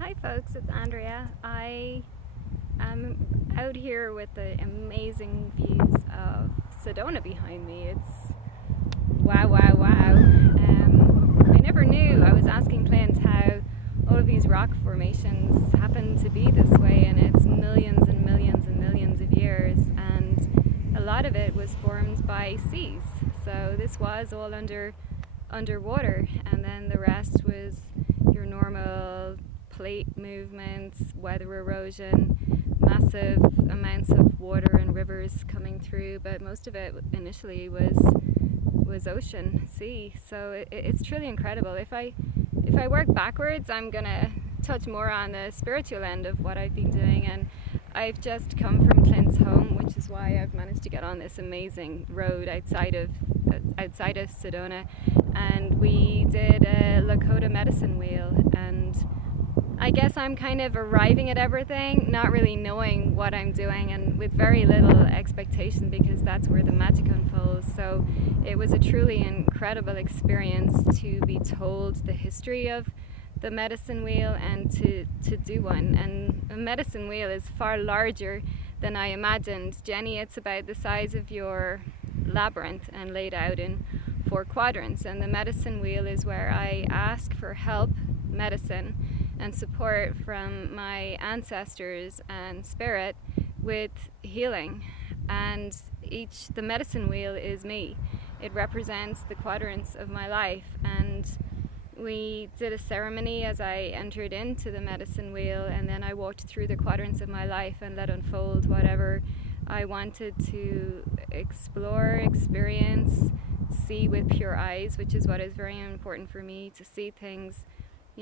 Hi folks, it's Andrea. I am out here with the amazing views of Sedona behind me. It's wow, wow, wow. I never knew. I was asking Clint how all of these rock formations happen to be this way, and it's millions and millions and millions of years, and a lot of it was formed by seas. So this was all underwater, and then the rest was your normal plate movements, weather erosion, massive amounts of water and rivers coming through, but most of it initially was ocean, sea. So it's truly incredible. If I work backwards, I'm gonna touch more on the spiritual end of what I've been doing, and I've just come from Clint's home, which is why I've managed to get on this amazing road outside of Sedona, and we did a Lakota medicine wheel. And I guess I'm kind of arriving at everything, not really knowing what I'm doing, and with very little expectation, because that's where the magic unfolds. So it was a truly incredible experience to be told the history of the medicine wheel and to do one. And a medicine wheel is far larger than I imagined. Jenny, it's about the size of your labyrinth and laid out in 4 quadrants. And the medicine wheel is where I ask for help, medicine, and support from my ancestors and spirit with healing. And the medicine wheel is me. It represents the quadrants of my life. And we did a ceremony as I entered into the medicine wheel, and then I walked through the quadrants of my life and let unfold whatever I wanted to explore, experience, see with pure eyes, which is what is very important for me, to see things,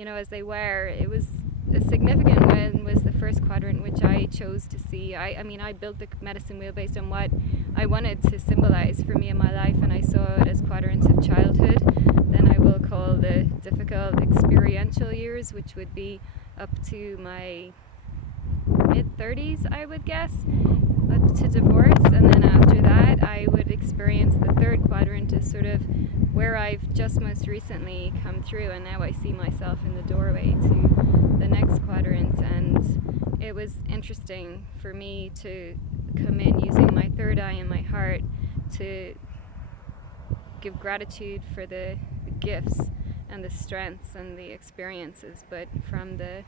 as they were. It was a significant one. Was the first quadrant, which I chose to see. I built the medicine wheel based on what I wanted to symbolize for me in my life, and I saw it as quadrants of childhood. Then I will call the difficult experiential years, which would be up to my mid-30s, I would guess, up to divorce. And then after that, I would experience the third quadrant as sort of where I've just most recently come through, and now I see myself in the doorway to the next quadrant. And it was interesting for me to come in using my third eye and my heart to give gratitude for the gifts and the strengths and the experiences, but from the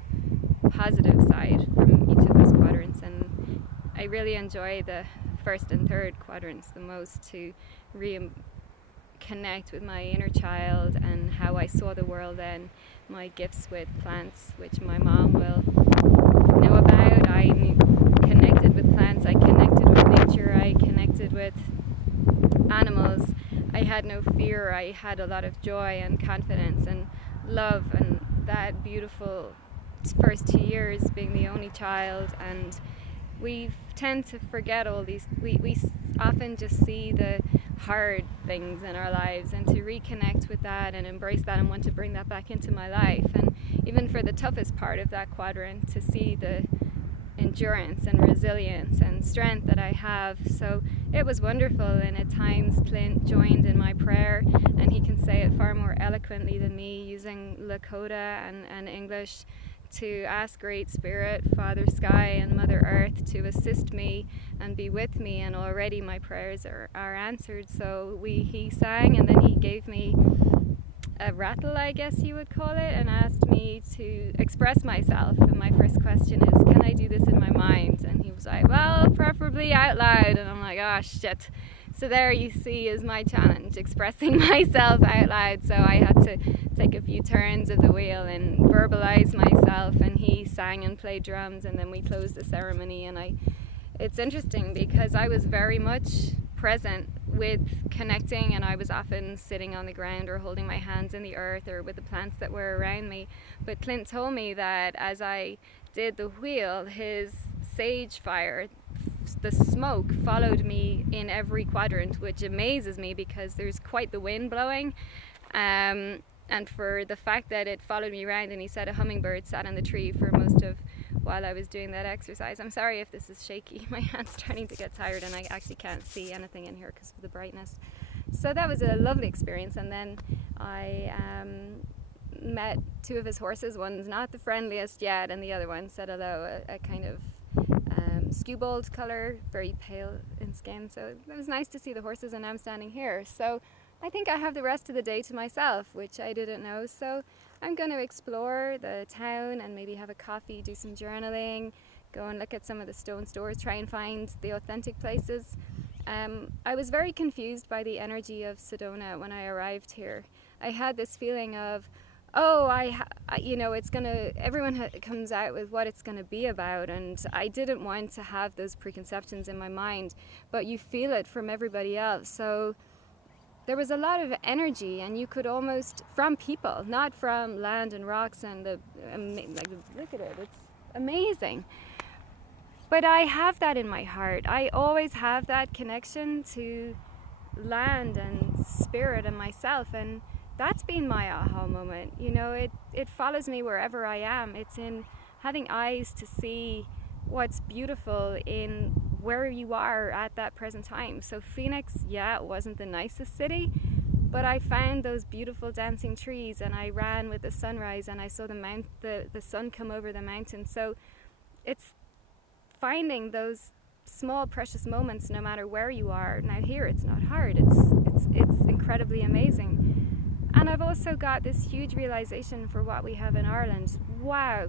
positive side from each of those quadrants. And I really enjoy the first and third quadrants the most, to reconnect with my inner child and how I saw the world then, my gifts with plants, which my mom will know about. I connected with plants, I connected with nature, I connected with animals. I had no fear. I had a lot of joy and confidence and love, and that beautiful first 2 years being the only child. And we tend to forget all these. We often just see the hard things in our lives, and to reconnect with that and embrace that and want to bring that back into my life. And even for the toughest part of that quadrant, to see the endurance and resilience and strength that I have. So it was wonderful, and at times Clint joined in my prayer, and he can say it far more eloquently than me, using Lakota and English, to ask Great Spirit, Father Sky and Mother Earth to assist me and be with me, and already my prayers are answered. So he sang, and then he gave me a rattle, I guess you would call it, and asked me to express myself. And my first question is, can I do this in my mind? And he was like, well, preferably out loud. And I'm like, oh shit. So there you see is my challenge, expressing myself out loud. So I had to take a few turns of the wheel and verbalize myself, and he sang and played drums, and then we closed the ceremony. And it's interesting because I was very much present with connecting, and I was often sitting on the ground or holding my hands in the earth or with the plants that were around me. But Clint told me that as I did the wheel, his sage fire, the smoke, followed me in every quadrant, which amazes me because there's quite the wind blowing. And for the fact that it followed me around, and he said a hummingbird sat on the tree for most of while I was doing that exercise. I'm sorry if this is shaky. My hand's starting to get tired, and I actually can't see anything in here because of the brightness. So that was a lovely experience. And then I met two of his horses. One's not the friendliest yet, and the other one said hello, a kind of skewbald colour, very pale in skin. So it was nice to see the horses, and I'm standing here. So I think I have the rest of the day to myself, which I didn't know. So I'm going to explore the town and maybe have a coffee, do some journaling, go and look at some of the stone stores, try and find the authentic places. I was very confused by the energy of Sedona when I arrived here. I had this feeling of, oh, it's gonna, everyone comes out with what it's gonna be about, and I didn't want to have those preconceptions in my mind, but you feel it from everybody else. So there was a lot of energy, and you could almost, from people, not from land and rocks and look at it, it's amazing. But I have that in my heart. I always have that connection to land and spirit and myself, and that's been my aha moment. It follows me wherever I am. It's in having eyes to see what's beautiful in where you are at that present time. So Phoenix, it wasn't the nicest city, but I found those beautiful dancing trees, and I ran with the sunrise, and I saw the sun come over the mountain. So it's finding those small precious moments no matter where you are. Now here it's not hard, it's incredibly amazing. And I've also got this huge realization for what we have in Ireland. Wow,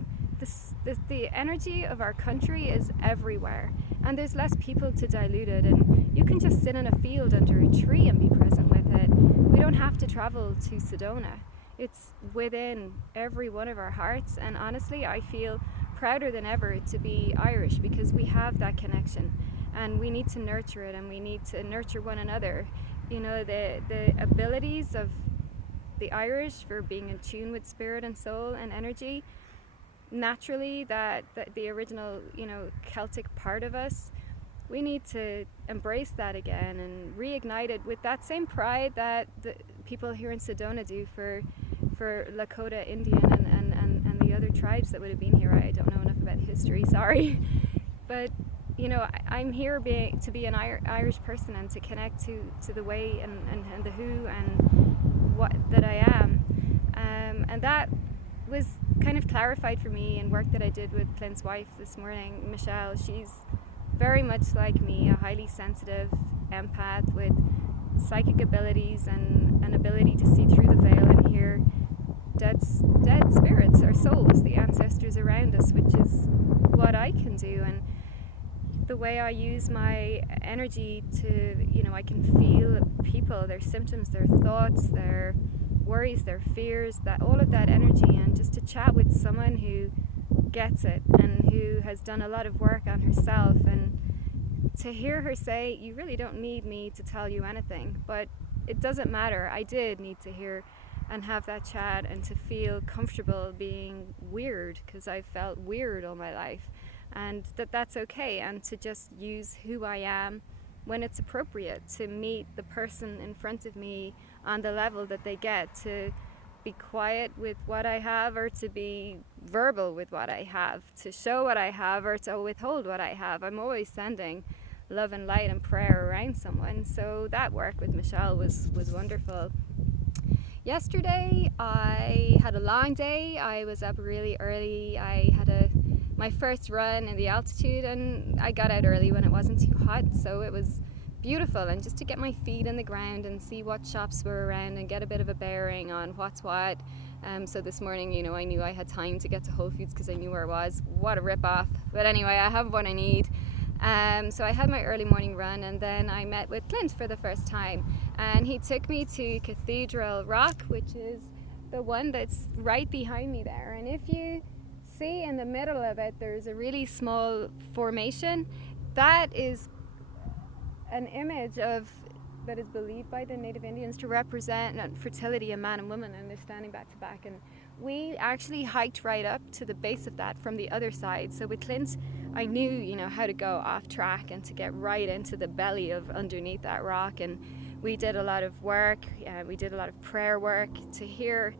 the energy of our country is everywhere, and there's less people to dilute it, and you can just sit in a field under a tree and be present with it. We don't have to travel to Sedona. It's within every one of our hearts, and honestly I feel prouder than ever to be Irish, because we have that connection and we need to nurture it, and we need to nurture one another. The abilities of the Irish for being in tune with spirit and soul and energy, naturally, that the original Celtic part of us, we need to embrace that again and reignite it with that same pride that the people here in Sedona do for Lakota Indian and the other tribes that would have been here. I don't know enough about history, sorry. But I'm here to be an Irish person and to connect to the way and the who and what that I am. And that was kind of clarified for me in work that I did with Clint's wife this morning, Michelle. She's very much like me, a highly sensitive empath with psychic abilities and an ability to see through the veil and hear dead spirits or souls, the ancestors around us, which is what I can do. And the way I use my energy to, I can feel people, their symptoms, their thoughts, their worries, their fears, that all of that energy, and just to chat with someone who gets it and who has done a lot of work on herself, and to hear her say, you really don't need me to tell you anything, but it doesn't matter. I did need to hear and have that chat and to feel comfortable being weird, because I felt weird all my life, and that's okay, and to just use who I am when it's appropriate, to meet the person in front of me on the level that they get, to be quiet with what I have or to be verbal with what I have, to show what I have or to withhold what I have. I'm always sending love and light and prayer around someone. So that work with Michelle was wonderful. Yesterday I had a long day. I was up really early. I had my first run in the altitude, and I got out early when it wasn't too hot, so it was beautiful, and just to get my feet in the ground and see what shops were around and get a bit of a bearing on what's what. So this morning, I knew I had time to get to Whole Foods because I knew where it was. What a rip-off. But anyway, I have what I need. So I had my early morning run, and then I met with Clint for the first time, and he took me to Cathedral Rock, which is the one that's right behind me there. And if you see in the middle of it, there's a really small formation. That is an image that is believed by the Native Indians to represent fertility, a man and woman, and they're standing back to back. And we actually hiked right up to the base of that from the other side. So with Clint, I knew, how to go off track and to get right into the belly of underneath that rock. And we did a lot of work. We did a lot of prayer work to hear